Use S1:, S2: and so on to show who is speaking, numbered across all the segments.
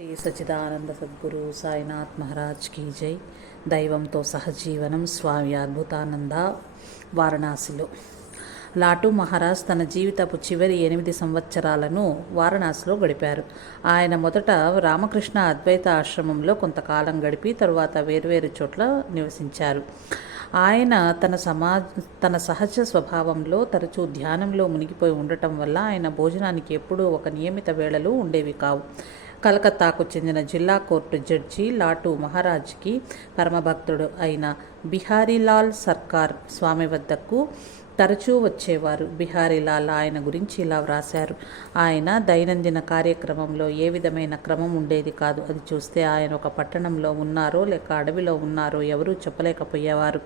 S1: శ్రీ సచిదానంద సద్గురు సాయినాథ్ మహారాజ్ కీ జై. దైవంతో సహజీవనం స్వామి అద్భుతానంద వారణాసిలో. లాటు మహారాజ్ తన జీవితపు చివరి ఎనిమిది సంవత్సరాలను వారణాసిలో గడిపారు. ఆయన మొదట రామకృష్ణ అద్వైత ఆశ్రమంలో కొంతకాలం గడిపి తరువాత వేర్వేరు చోట్ల నివసించారు. ఆయన తన సమాజ్ తన సహజ స్వభావంలో తరచూ ధ్యానంలో మునిగిపోయి ఉండటం వల్ల ఆయన భోజనానికి ఎప్పుడూ ఒక నియమిత వేళలు ఉండేవి కావు. కలకత్తాకు చెందిన జిల్లా కోర్టు జడ్జి లాటు మహారాజ్కి పరమభక్తుడు అయిన బిహారీలాల్ సర్కార్ స్వామి వద్దకు తరచూ వచ్చేవారు. బిహారీలాల్ ఆయన గురించి ఇలా వ్రాశారు. ఆయన దైనందిన కార్యక్రమంలో ఏ విధమైన క్రమం ఉండేది కాదు. అది చూస్తే ఆయన ఒక పట్టణంలో ఉన్నారో లేక అడవిలో ఉన్నారో ఎవరూ చెప్పలేకపోయేవారు.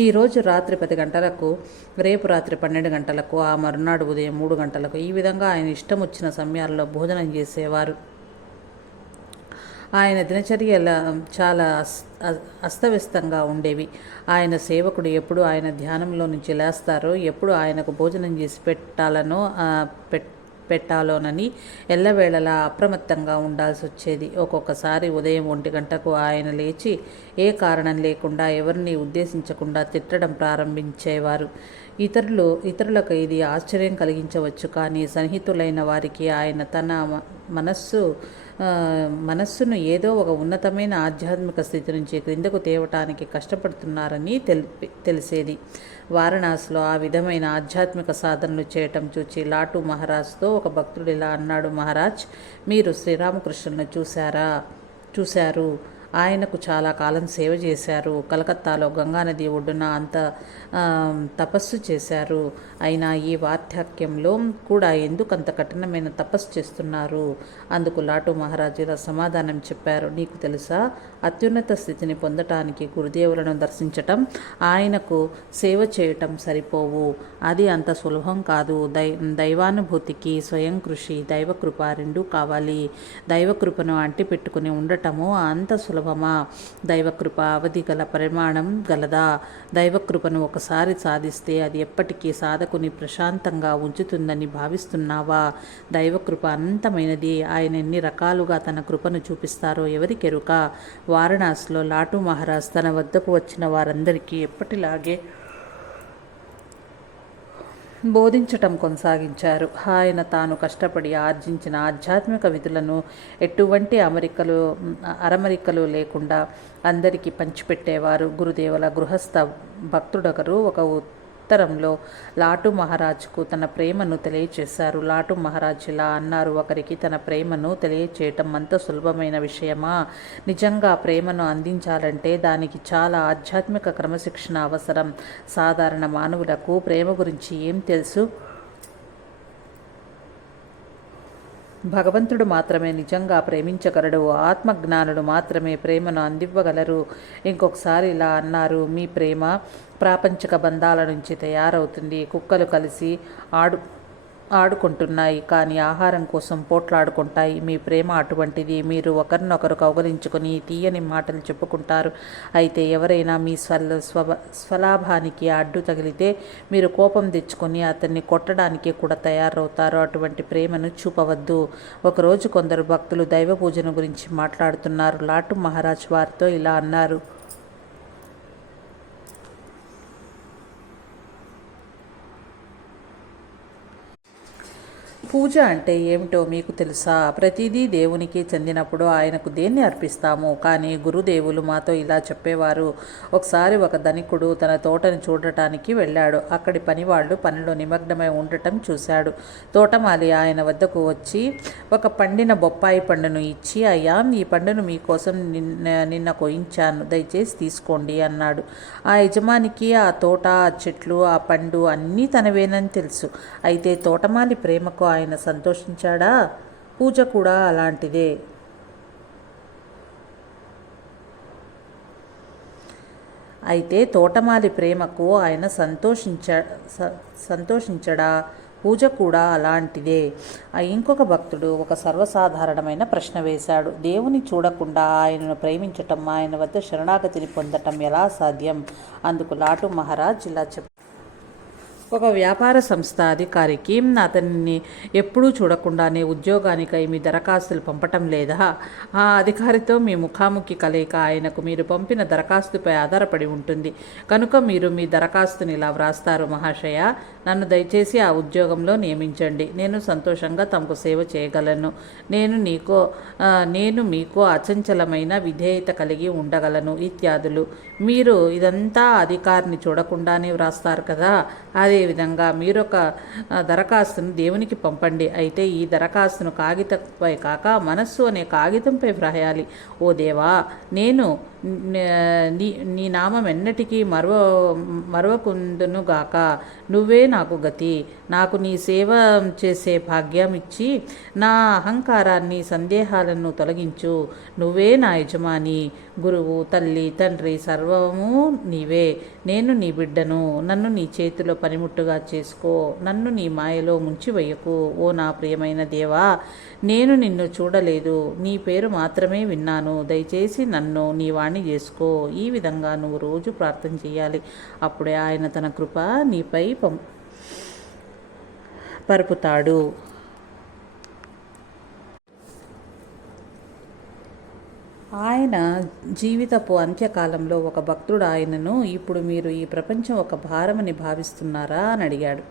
S1: ఈరోజు రాత్రి పది గంటలకు రేపు రాత్రి పన్నెండు గంటలకు ఆ మరునాడు ఉదయం మూడు గంటలకు ఈ విధంగా ఆయన ఇష్టం వచ్చిన సమయాల్లో భోజనం చేసేవారు. ఆయన దినచర్యల చాలా అస్తవ్యస్తంగా ఉండేవి. ఆయన సేవకుడు ఎప్పుడు ఆయన ధ్యానంలో నుంచి లేస్తారో ఎప్పుడు ఆయనకు భోజనం చేసి పెట్టాలనో పెట్ పెట్టాలోనని ఎల్లవేళలా అప్రమత్తంగా ఉండాల్సి వచ్చేది ఒక్కొక్కసారి ఉదయం ఒంటి గంటకు ఆయన లేచి ఏ కారణం లేకుండా ఎవరిని ఉద్దేశించకుండా తిట్టడం ప్రారంభించేవారు. ఇతరులు ఇతరులకు ఇది ఆశ్చర్యం కలిగించవచ్చు కానీ సన్నిహితులైన వారికి ఆయన తన మనస్సు మనస్సును ఏదో ఒక ఉన్నతమైన ఆధ్యాత్మిక స్థితి నుంచి క్రిందకు తేవటానికి కష్టపడుతున్నారని తెలిపి తెలిసేది. వారణాసిలో ఆ విధమైన ఆధ్యాత్మిక సాధనలు చేయటం చూచి లాటు మహారాజ్తో ఒక భక్తుడు ఇలా అన్నాడు మహారాజ్ మీరు శ్రీరామకృష్ణుని చూశారా? చూశారు. ఆయనకు చాలా కాలం సేవ చేశారు. కలకత్తాలో గంగానది ఒడ్డున అంత తపస్సు చేశారు. అయినా ఈ వార్ధక్యంలో కూడా ఎందుకు అంత కఠినమైన తపస్సు చేస్తున్నారు? అందుకు లాటు మహారాజుల సమాధానం చెప్పారు. నీకు తెలుసా? అత్యున్నత స్థితిని పొందటానికి గురుదేవులను దర్శించటం ఆయనకు సేవ చేయటం సరిపోవు. అది అంత సులభం కాదు. దై దైవానుభూతికి స్వయం కృషి దైవకృప రెండూ కావాలి. దైవకృపను అంటిపెట్టుకుని ఉండటము అంత సులభమా? దైవకృప అవధి గల పరిమాణం గలదా? దైవకృపను ఒకసారి సాధిస్తే అది ఎప్పటికీ సాధకుని ప్రశాంతంగా ఉంచుతుందని భావిస్తున్నావా? దైవకృప అనంతమైనది. ఆయన ఎన్ని రకాలుగా తన కృపను చూపిస్తారో ఎవరికెరుక వారణాసిలో లాటు మహారాజ్ తన వద్దకు వచ్చిన వారందరికీ ఎప్పటిలాగే బోధించటం కొనసాగించారు. ఆయన తాను కష్టపడి ఆర్జించిన ఆధ్యాత్మిక విధులను ఎటువంటి అమరికలు అరమరికలు లేకుండా అందరికీ పంచిపెట్టేవారు. గురుదేవుల గృహస్థ భక్తుడొకరు ఒక ఉత్తరంలో లాటు మహారాజ్కు తన ప్రేమను తెలియచేశారు. లాటు మహారాజ్ ఇలా అన్నారు ఒకరికి తన ప్రేమను తెలియచేయటం అంత సులభమైన విషయమా? నిజంగా ప్రేమను అందించాలంటే దానికి చాలా ఆధ్యాత్మిక క్రమశిక్షణ అవసరం. సాధారణ మానవులకు ప్రేమ గురించి ఏం తెలుసు? భగవంతుడు మాత్రమే నిజంగా ప్రేమించగలడు. ఆత్మజ్ఞానుడు మాత్రమే ప్రేమను అందివ్వగలరు. ఇంకొకసారి ఇలా అన్నారు మీ ప్రేమ ప్రాపంచిక బంధాల నుంచి తయారవుతుంది. కుక్కలు కలిసి ఆడు ఆడుకుంటున్నాయి కానీ ఆహారం కోసం పోట్లాడుకుంటాయి. మీ ప్రేమ అటువంటిది. మీరు ఒకరినొకరు కౌగలించుకొని తీయని మాటలు చెప్పుకుంటారు. అయితే ఎవరైనా మీ స్వల స్వ స్వలాభానికి అడ్డు తగిలితే మీరు కోపం తెచ్చుకొని అతన్ని కొట్టడానికి కూడా తయారవుతారు. అటువంటి ప్రేమను చూపవద్దు. ఒకరోజు కొందరు భక్తులు దైవ పూజన గురించి మాట్లాడుతున్నారు. లాటు మహారాజ్ వారితో ఇలా అన్నారు. పూజ అంటే ఏమిటో మీకు తెలుసా? ప్రతిదీ దేవునికి చెందినప్పుడు ఆయనకు దేన్ని అర్పిస్తాము? కానీ గురుదేవులు మాతో ఇలా చెప్పేవారు. ఒకసారి ఒక ధనికుడు తన తోటని చూడటానికి వెళ్ళాడు. అక్కడి పనివాళ్ళు పనిలో నిమగ్నమై ఉండటం చూశాడు. తోటమాలి ఆయన వద్దకు వచ్చి ఒక పండిన బొప్పాయి పండును ఇచ్చి అయ్యా ఈ పండును మీకోసం నిన్న నిన్న కోయించాను. దయచేసి తీసుకోండి అన్నాడు. ఆ యజమానికి ఆ తోట ఆ చెట్లు ఆ పండు అన్నీ తనవేనని తెలుసు. అయితే తోటమాలి ప్రేమకు ఆయన ఆయన సంతోషించాడా? పూజ కూడా అలాంటిదే. అయితే తోటమాలి ప్రేమకు ఆయన సంతోషించ సంతోషించడా? పూజ కూడా అలాంటిదే. ఇంకొక భక్తుడు ఒక సర్వసాధారణమైన ప్రశ్న వేశాడు. దేవుని చూడకుండా ఆయనను ప్రేమించటం ఆయన వద్ద శరణాగతిని పొందటం ఎలా సాధ్యం? అందుకు లాటు మహారాజ్ ఇలా చెప్పారు. ఒక వ్యాపార సంస్థ అధికారికి అతనిని ఎప్పుడూ చూడకుండానే ఉద్యోగానికై మీ దరఖాస్తులు పంపటం లేదా? ఆ అధికారితో మీ ముఖాముఖి కలయిక ఆయనకు మీరు పంపిన దరఖాస్తుపై ఆధారపడి ఉంటుంది. కనుక మీరు మీ దరఖాస్తుని ఇలా వ్రాస్తారు మహాశయ నన్ను దయచేసి ఆ ఉద్యోగంలో నియమించండి. నేను సంతోషంగా తమకు సేవ చేయగలను. నేను నీకో నేను మీకు అచంచలమైన విధేయత కలిగి ఉండగలను. ఇత్యాదులు. మీరు ఇదంతా అధికారిని చూడకుండానే వ్రాస్తారు కదా? అది అదేవిధంగా మీరొక దరఖాస్తును దేవునికి పంపండి. అయితే ఈ దరఖాస్తును కాగితంపై కాక మనస్సు అనే కాగితంపై వ్రాయాలి. ఓ దేవా నేను నీ నీ నామం ఎన్నటికీ మరవ మరవకుందును గాక. నువ్వే నాకు గతి. నాకు నీ సేవ చేసే భాగ్యం ఇచ్చి నా అహంకారాన్ని సందేహాలను తొలగించు. నువ్వే నా యజమాని. గురువు తల్లి తండ్రి సర్వము నీవే. నేను నీ బిడ్డను. నన్ను నీ చేతిలో పనిముట్టుగా చేసుకో. నన్ను నీ మాయలో ముంచివేయకు. ఓ నా ప్రియమైన దేవా నేను నిన్ను చూడలేదు. నీ పేరు మాత్రమే విన్నాను. దయచేసి నన్ను నీ వాణ్ణి చేసుకో. ఈ విధంగా నువ్వు రోజు ప్రార్థన చేయాలి. అప్పుడే ఆయన తన కృప నీపై పం పరుపుతాడు. ఆయన జీవితపు అంత్యకాలంలో ఒక భక్తుడు ఆయనను ఇప్పుడు మీరు ఈ ప్రపంచం ఒక భారమని భావిస్తున్నారా? అని అడిగాడు.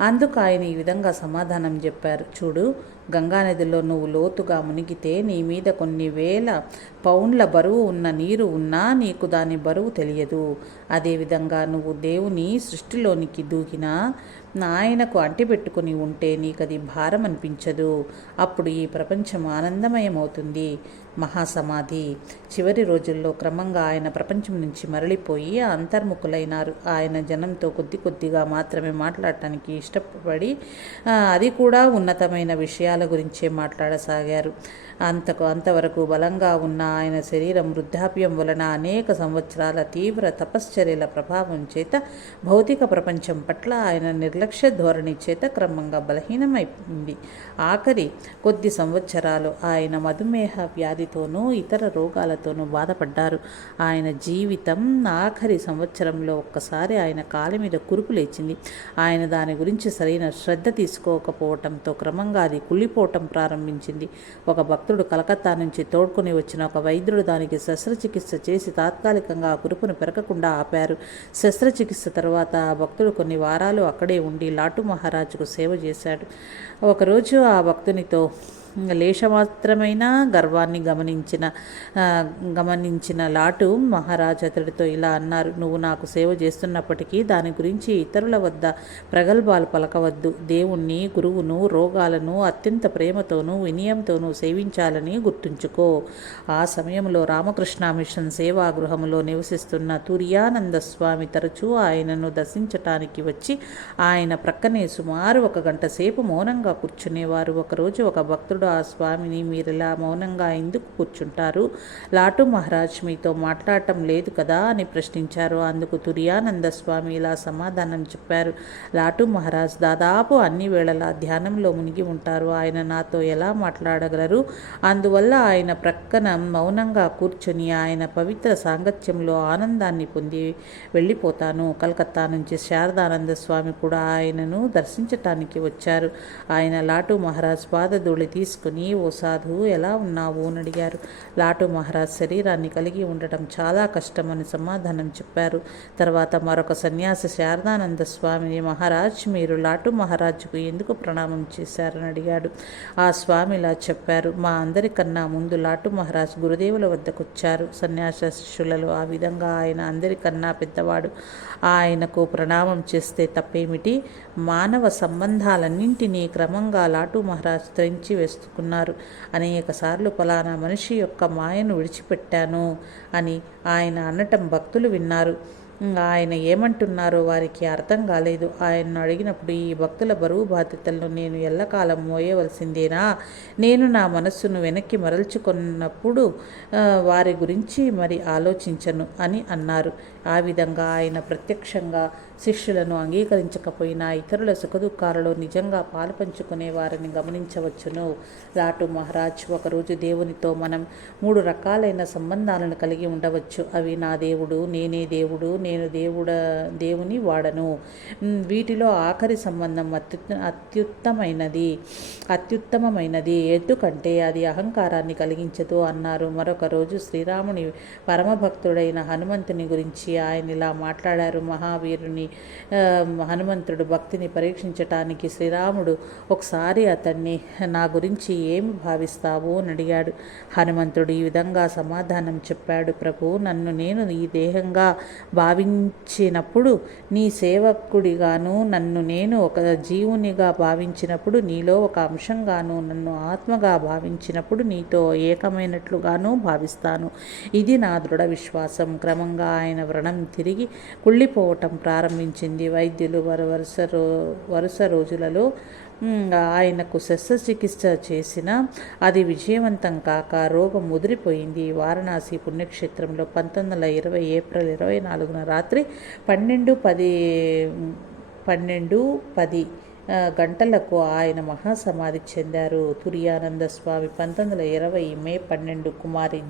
S1: అందుకు ఆయన ఈ విధంగా సమాధానం చెప్పారు. చూడు గంగానదిలో నువ్వు లోతుగా మునిగితే నీ మీద కొన్ని వేల పౌండ్ల బరువు ఉన్న నీరు ఉన్నా నీకు దాని బరువు తెలియదు. అదేవిధంగా నువ్వు దేవుని సృష్టిలోనికి దూకినా నాయనకు అంటిపెట్టుకుని ఉంటే నీకది భారం అనిపించదు అప్పుడు ఈ ప్రపంచం ఆనందమయమవుతుంది. మహాసమాధి. చివరి రోజుల్లో క్రమంగా ఆయన ప్రపంచం నుంచి మరలిపోయి అంతర్ముఖులైనారు. ఆయన జనంతో కొద్ది కొద్దిగా మాత్రమే మాట్లాడటానికి ఇష్టపడి అది కూడా ఉన్నతమైన విషయాల గురించే మాట్లాడసాగారు. అంతకు అంతవరకు బలంగా ఉన్న ఆయన శరీరం వృద్ధాప్యం వలన అనేక సంవత్సరాల తీవ్ర తపశ్చర్యల ప్రభావం చేత భౌతిక ప్రపంచం పట్ల ఆయన నిర్లక్ష్య ధోరణి చేత క్రమంగా బలహీనమైంది. ఆఖరి కొద్ది సంవత్సరాలు ఆయన మధుమేహ వ్యాధి వ్యాధితోనూ ఇతర రోగాలతోనూ బాధపడ్డారు. ఆయన జీవితం ఆఖరి సంవత్సరంలో ఒక్కసారి ఆయన కాలి మీద కురుపు లేచింది. ఆయన దాని గురించి సరైన శ్రద్ధ తీసుకోకపోవటంతో క్రమంగా అది కుళ్ళిపోవటం ప్రారంభించింది. ఒక భక్తుడు కలకత్తా నుంచి తోడ్కొని వచ్చిన ఒక వైద్యుడు దానికి శస్త్రచికిత్స చేసి తాత్కాలికంగా ఆ కురుపును పెరగకుండా ఆపారు. శస్త్రచికిత్స తర్వాత ఆ భక్తుడు కొన్ని వారాలు అక్కడే ఉండి లాటు మహారాజుకు సేవ చేశాడు. ఒకరోజు ఆ భక్తునితో లేశమాత్రమైన గర్వాన్ని గమనించిన గమనించిన లాటు మహారాజ్ అతడితో ఇలా అన్నారు నువ్వు నాకు సేవ చేస్తున్నప్పటికీ దాని గురించి ఇతరుల వద్ద ప్రగల్భాలు పలకవద్దు. దేవుణ్ణి గురువును రోగాలను అత్యంత ప్రేమతోనూ వినయంతోనూ సేవించాలని గుర్తుంచుకో. ఆ సమయంలో రామకృష్ణ మిషన్ సేవాగృహంలో నివసిస్తున్న తుర్యానంద స్వామి తరచూ ఆయనను దర్శించటానికి వచ్చి ఆయన ప్రక్కనే సుమారు ఒక గంట సేపు మౌనంగా కూర్చునేవారు. ఒకరోజు ఒక భక్తుడు ఆ స్వామిని మీరిలా మౌనంగా ఎందుకు కూర్చుంటారు? లాటు మహారాజ్ మీతో మాట్లాడటం లేదు కదా అని ప్రశ్నించారు. అందుకు తుర్యానంద స్వామి ఇలా సమాధానం చెప్పారు. లాటు మహారాజ్ దాదాపు అన్ని వేళలా ధ్యానంలో మునిగి ఉంటారు. ఆయన నాతో ఎలా మాట్లాడగలరు? అందువల్ల ఆయన ప్రక్కన మౌనంగా కూర్చొని ఆయన పవిత్ర సాంగత్యంలో ఆనందాన్ని పొంది వెళ్ళిపోతాను. కలకత్తా నుంచి శారదానంద స్వామి కూడా ఆయనను దర్శించటానికి వచ్చారు. ఆయన లాటు మహారాజ్ పాదధూళి తీసుకుని ఓ సాధువు ఎలా ఉన్నావు? అని అడిగారు. లాటు మహారాజ్ శరీరాన్ని కలిగి ఉండటం చాలా కష్టమని సమాధానం చెప్పారు. తర్వాత మరొక సన్యాసి శారదానంద స్వామిని మహారాజ్ మీరు లాటు మహారాజుకు ఎందుకు ప్రణామం చేశారని అడిగాడు. ఆ స్వామి ఇలా చెప్పారు. మా అందరికన్నా ముందు లాటు మహారాజ్ గురుదేవుల వద్దకు వచ్చారు. సన్యాస శిష్యులలో ఆ విధంగా ఆయన అందరికన్నా పెద్దవాడు. ఆయనకు ప్రణామం చేస్తే తప్పేమిటి? మానవ సంబంధాలన్నింటినీ క్రమంగా లాటు మహారాజ్ త్రెంచి వేసుకున్నారు. అనేక సార్లు ఫలానా మనిషి యొక్క మాయను విడిచిపెట్టాను అని ఆయన అనటం భక్తులు విన్నారు. ఆయన ఏమంటున్నారో వారికి అర్థం కాలేదు. ఆయన్ను అడిగినప్పుడు ఈ భక్తుల బరువు బాధ్యతలను నేను ఎల్లకాలం మోయవలసిందేనా? నేను నా మనస్సును వెనక్కి మరల్చుకున్నప్పుడు వారి గురించి మరి ఆలోచించను అని అన్నారు. ఆ విధంగా ఆయన ప్రత్యక్షంగా శిష్యులను అంగీకరించకపోయినా ఇతరుల సుఖదుఖాలలో నిజంగా పాలు పంచుకునే వారిని గమనించవచ్చును. లాటు మహారాజ్ ఒకరోజు దేవునితో మనం మూడు రకాలైన సంబంధాలను కలిగి ఉండవచ్చు. అవి నా దేవుడు నేనే దేవుడు నేను దేవుడ దేవుని వాడను. వీటిలో ఆఖరి సంబంధం అత్యుత్త అత్యుత్తమైనది అత్యుత్తమమైనది. ఎందుకంటే అది అహంకారాన్ని కలిగించదు అన్నారు. మరొక రోజు శ్రీరాముని పరమభక్తుడైన హనుమంతుని గురించి ఆయన ఇలా మాట్లాడారు. మహావీరుని హనుమంతుడు భక్తిని పరీక్షించటానికి శ్రీరాముడు ఒకసారి అతన్ని నా గురించి ఏమి భావిస్తావు? అని అడిగాడు. హనుమంతుడు ఈ విధంగా సమాధానం చెప్పాడు. ప్రభు నన్ను నేను ఈ దేహంగా భావించినప్పుడు నీ సేవకుడిగాను నన్ను నేను ఒక జీవునిగా భావించినప్పుడు నీలో ఒక అంశంగాను నన్ను ఆత్మగా భావించినప్పుడు నీతో ఏకమైనట్లుగాను భావిస్తాను. ఇది నా దృఢ విశ్వాసం. క్రమంగా ఆయన వ్రణం తిరిగి కుళ్ళిపోవటం ప్రారంభించింది వైద్యులు వరు వరుస రో వరుస రోజులలో ఆయనకు శస్త్రచికిత్స చేసిన అది విజయవంతం కాక రోగం ముదిరిపోయింది. వారణాసి పుణ్యక్షేత్రంలో పంతొమ్మిది వందల ఇరవై ఏప్రిల్ ఇరవై నాలుగున రాత్రి పన్నెండు పది పన్నెండు పది గంటలకు ఆయన మహాసమాధి చెందారు. తురియానంద స్వామి పంతొమ్మిది వందల ఇరవై మే పన్నెండు కుమారి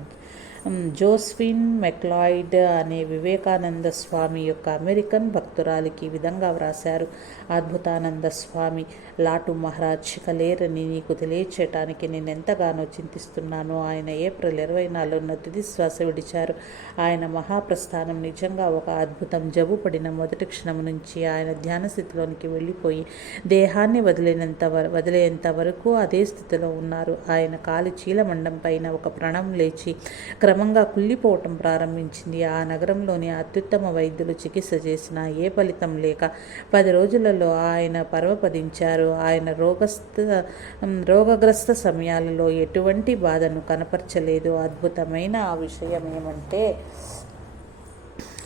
S1: జోస్ఫిన్ మెక్లాయిడ్ అనే వివేకానంద స్వామి యొక్క అమెరికన్ భక్తురాలికి ఈ విధంగా వ్రాశారు. అద్భుతానంద స్వామి లాటు మహారాజ్ కలేరని నీకు తెలియచేయటానికి నేను ఎంతగానో చింతిస్తున్నాను. ఆయన ఏప్రిల్ ఇరవై నాలుగున తుది శ్వాస విడిచారు. ఆయన మహాప్రస్థానం నిజంగా ఒక అద్భుతం. జబ్బు పడిన మొదటి క్షణం నుంచి ఆయన ధ్యాన స్థితిలోనికి వెళ్ళిపోయి దేహాన్ని వదిలేనంత వదిలేంత వరకు అదే స్థితిలో ఉన్నారు. ఆయన కాలి చీలమండం పైన ఒక ప్రణం లేచి క్రమంగా కుళ్ళిపోవటం ప్రారంభించింది. ఆ నగరంలోని అత్యుత్తమ వైద్యులు చికిత్స చేసినా ఏ ఫలితం లేక పది రోజులలో ఆయన పరవపదించారు ఆయన రోగస్థ రోగగ్రస్త సమయాలలో ఎటువంటి బాధను కనపరచలేదు. అద్భుతమైన ఆ విషయం ఏమంటే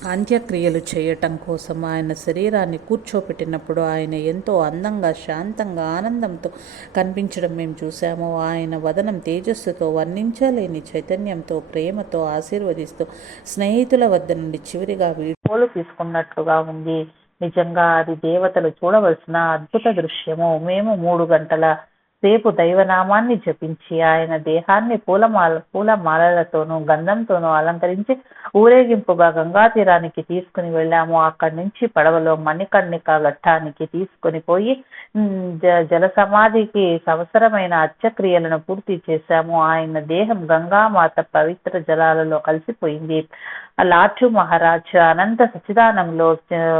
S1: అంత్యక్రియలు చేయటం కోసం ఆయన శరీరాన్ని కూర్చోపెట్టినప్పుడు ఆయన ఎంతో అందంగా శాంతంగా ఆనందంతో కనిపించడం మేము చూసాము ఆయన వదనం తేజస్సుతో వర్ణించలేని చైతన్యంతో ప్రేమతో ఆశీర్వదిస్తూ స్నేహితుల వద్ద నుండి చివరిగా వీడియోలు తీసుకున్నట్లుగా ఉంది. నిజంగా అది దేవతలు చూడవలసిన అద్భుత దృశ్యము. మేము మూడు గంటల సేపు దైవనామాన్ని జపించి ఆయన దేహాన్ని పూలమాల పూలమాలలతోనూ గంధంతోనూ అలంకరించి ఊరేగింపుగా గంగా తీరానికి తీసుకుని వెళ్ళాము. అక్కడి నుంచి పడవలో మణికర్ణిక ఘట్టానికి తీసుకొని పోయి జ- జల సమాధికి అవసరమైన అత్యక్రియలను పూర్తి చేశాము. ఆయన దేహం గంగామాత పవిత్ర జలాలలో కలిసిపోయింది. ఆ లాఠు మహారాజ్ అనంత సచిదానంలో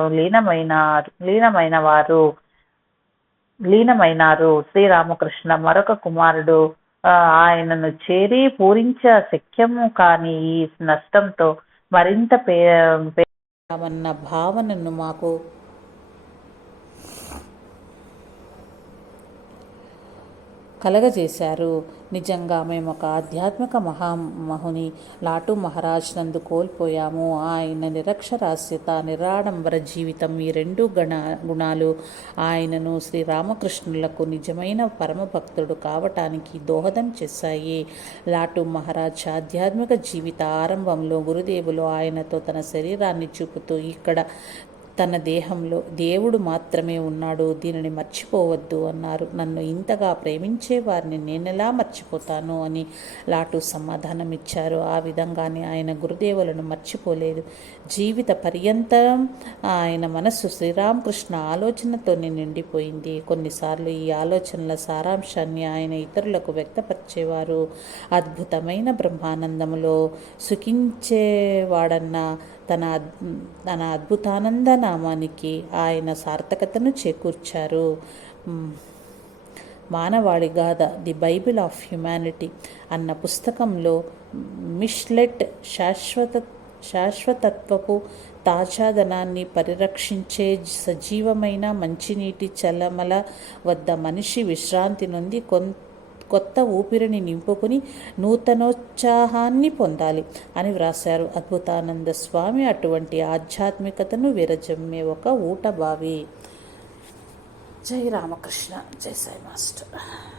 S1: లీనమైన లీనమైన వారు లీనమైనారు. శ్రీరామకృష్ణ మరొక కుమారుడు. ఆయనను చేరి పూరించ శక్యము కాని ఈ నష్టంతో మరింత పేమన్న భావనను మాకు కలగజేశారు. నిజంగా మేము ఒక ఆధ్యాత్మిక మహామహుని లాటు మహారాజ్ నందు కోల్పోయాము. ఆయన నిరక్షరాస్యత నిరాడంబర జీవితం ఈ రెండు గణ గుణాలు ఆయనను శ్రీరామకృష్ణులకు నిజమైన పరమభక్తుడు కావటానికి దోహదం చేశాయి. లాటు మహారాజ్ ఆధ్యాత్మిక జీవిత ఆరంభంలో గురుదేవులు ఆయనతో తన శరీరాన్ని చూపుతూ ఇక్కడ తన దేహంలో దేవుడు మాత్రమే ఉన్నాడు దీనిని మర్చిపోవద్దు అన్నారు. నన్ను ఇంతగా ప్రేమించే వారిని నేనెలా మర్చిపోతాను అని లాటు సమాధానం ఇచ్చారు ఆ విధంగానే ఆయన గురుదేవులను మర్చిపోలేదు. జీవిత పర్యంతం ఆయన మనస్సు శ్రీరామకృష్ణ ఆలోచనతోనే నిండిపోయింది. కొన్నిసార్లు ఈ ఆలోచనల సారాంశాన్ని ఆయన ఇతరులకు వ్యక్తపరిచేవారు. అద్భుతమైన బ్రహ్మానందములో సుఖించేవాడన్న తన అద్- తన అద్భుతానంద నామానికి ఆయన సార్థకతను చేకూర్చారు. మానవాళి గాథ ది బైబిల్ ఆఫ్ హ్యుమానిటీ అన్న పుస్తకంలో మిష్లెట్ శాశ్వత శాశ్వతత్వపు తాజాదనాన్ని పరిరక్షించే సజీవమైన మంచినీటి చలమల వద్ద మనిషి విశ్రాంతి నుండి కొంత కొత్త ఊపిరిని నింపుకుని నూతనోత్సాహాన్ని పొందాలి అని వ్రాశారు. అద్భుతానంద స్వామి అటువంటి ఆధ్యాత్మికతను విరజమ్మే ఒక ఊటబావి. జై రామకృష్ణ. జై సాయి మాస్టర్.